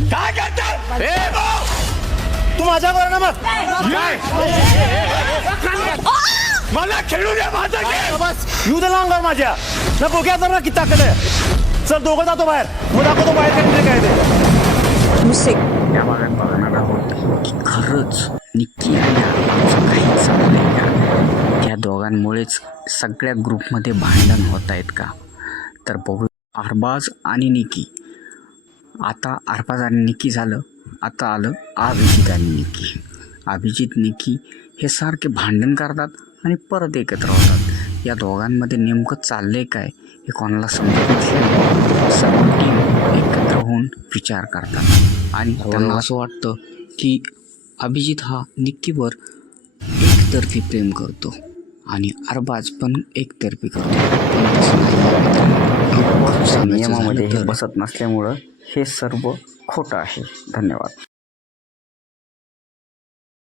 काय करतात? तू माझ्यावर ना मग मला खेळू द्या माझा बस येऊ दे अंगावर माझ्या ना बघ्यात ना किती ताकद आहे. चल दोघं जातो बाहेर मग दाखवतो बाहेर काय ते त्या भागात बघणार आहोत की खरंच निक्की आणि अरबाजचं काही चाललंय का, त्या दोघांमुळेच सगळ्या ग्रुपमध्ये भांडण होत आहेत का. तर बघू अरबाज आणि निक्की. आता अरबाज आणि निक्की झालं, आता आलं अभिजित आणि निक्की. अभिजित निक्की हे सारखे भांडण करतात आणि परत एकत्र होतात. या दोघांमध्ये नेमकं चाललंय काय हे कोणाला समजत नसल्याने सर्व टीम एकत्र होऊन विचार करतात आणि त्यांना असं वाटतं की अभिजित हा निक्कीवर एकतर्फी प्रेम करतो आणि अरबाज पण एकतर्फी करतो. पण तसं नाही. नियमामध्ये हे बसत नसल्यामुळं हे सर्व खोटं आहे. धन्यवाद.